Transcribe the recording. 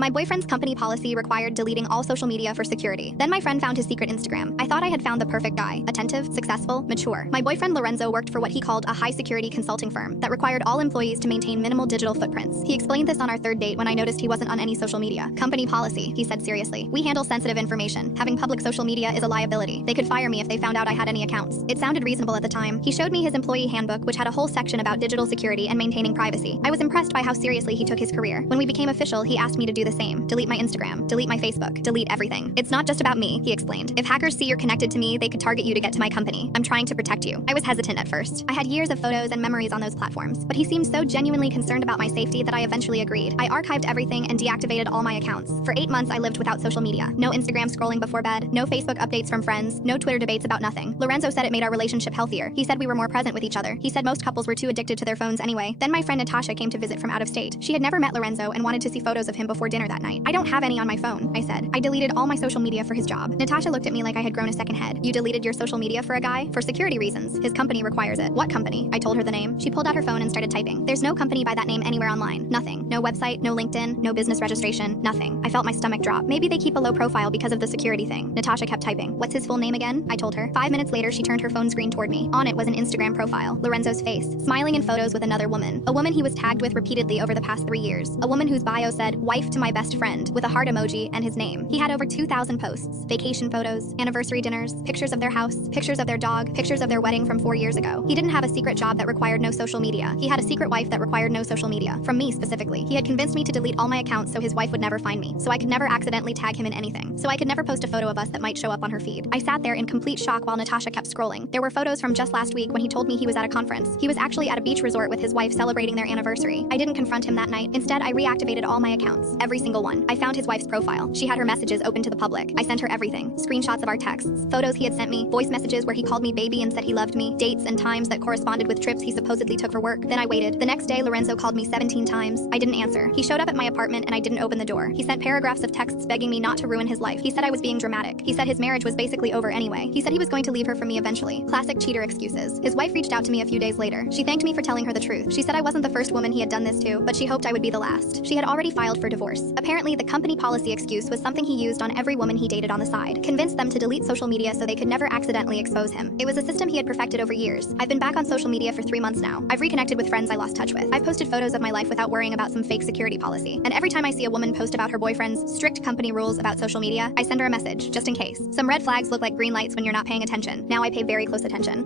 My boyfriend's company policy required deleting all social media for security. Then my friend found his secret Instagram. I thought I had found the perfect guy. Attentive, successful, mature. My boyfriend Lorenzo worked for what he called a high-security consulting firm that required all employees to maintain minimal digital footprints. He explained this on our third date when I noticed he wasn't on any social media. Company policy, he said seriously. We handle sensitive information. Having public social media is a liability. They could fire me if they found out I had any accounts. It sounded reasonable at the time. He showed me his employee handbook, which had a whole section about digital security and maintaining privacy. I was impressed by how seriously he took his career. When we became official, he asked me to do the same. Delete my Instagram, delete my Facebook, delete everything. It's not just about me, he explained. If hackers see you're connected to me, they could target you to get to my company. I'm trying to protect you. I was hesitant at first. I had years of photos and memories on those platforms, but he seemed so genuinely concerned about my safety that I eventually agreed. I archived everything and deactivated all my accounts. For 8 months, I lived without social media. No Instagram scrolling before bed, no Facebook updates from friends, no Twitter debates about nothing. Lorenzo said it made our relationship healthier. He said we were more present with each other. He said most couples were too addicted to their phones anyway. Then my friend Natasha came to visit from out of state. She had never met Lorenzo and wanted to see photos of him before dinner that night. I don't have any on my phone, I said. I deleted all my social media for his job. Natasha looked at me like I had grown a second head. You deleted your social media for a guy? For security reasons. His company requires it. What company? I told her the name. She pulled out her phone and started typing. There's no company by that name anywhere online. Nothing. No website, no LinkedIn, no business registration, nothing. I felt my stomach drop. Maybe they keep a low profile because of the security thing. Natasha kept typing. What's his full name again? I told her. 5 minutes later, she turned her phone screen toward me. On it was an Instagram profile. Lorenzo's face, smiling in photos with another woman. A woman he was tagged with repeatedly over the past 3 years. A woman whose bio said, wife to my best friend, with a heart emoji and his name. He had over 2,000 posts. Vacation photos, anniversary dinners, pictures of their house, pictures of their dog, pictures of their wedding from 4 years ago. He didn't have a secret job that required no social media. He had a secret wife that required no social media. From me specifically. He had convinced me to delete all my accounts so his wife would never find me. So I could never accidentally tag him in anything. So I could never post a photo of us that might show up on her feed. I sat there in complete shock while Natasha kept scrolling. There were photos from just last week when he told me he was at a conference. He was actually at a beach resort with his wife celebrating their anniversary. I didn't confront him that night. Instead, I reactivated all my accounts. Every single one. I found his wife's profile. She had her messages open to the public. I sent her everything. Screenshots of our texts, photos he had sent me, voice messages where he called me baby and said he loved me, dates and times that corresponded with trips he supposedly took for work. Then I waited. The next day, Lorenzo called me 17 times. I didn't answer. He showed up at my apartment and I didn't open the door. He sent paragraphs of texts begging me not to ruin his life. He said I was being dramatic. He said his marriage was basically over anyway. He said he was going to leave her for me eventually. Classic cheater excuses. His wife reached out to me a few days later. She thanked me for telling her the truth. She said I wasn't the first woman he had done this to, but she hoped I would be the last. She had already filed for divorce. Apparently, the company policy excuse was something he used on every woman he dated on the side. Convinced them to delete social media so they could never accidentally expose him. It was a system he had perfected over years. I've been back on social media for 3 months now. I've reconnected with friends I lost touch with. I've posted photos of my life without worrying about some fake security policy. And every time I see a woman post about her boyfriend's strict company rules about social media, I send her a message, just in case. Some red flags look like green lights when you're not paying attention. Now I pay very close attention.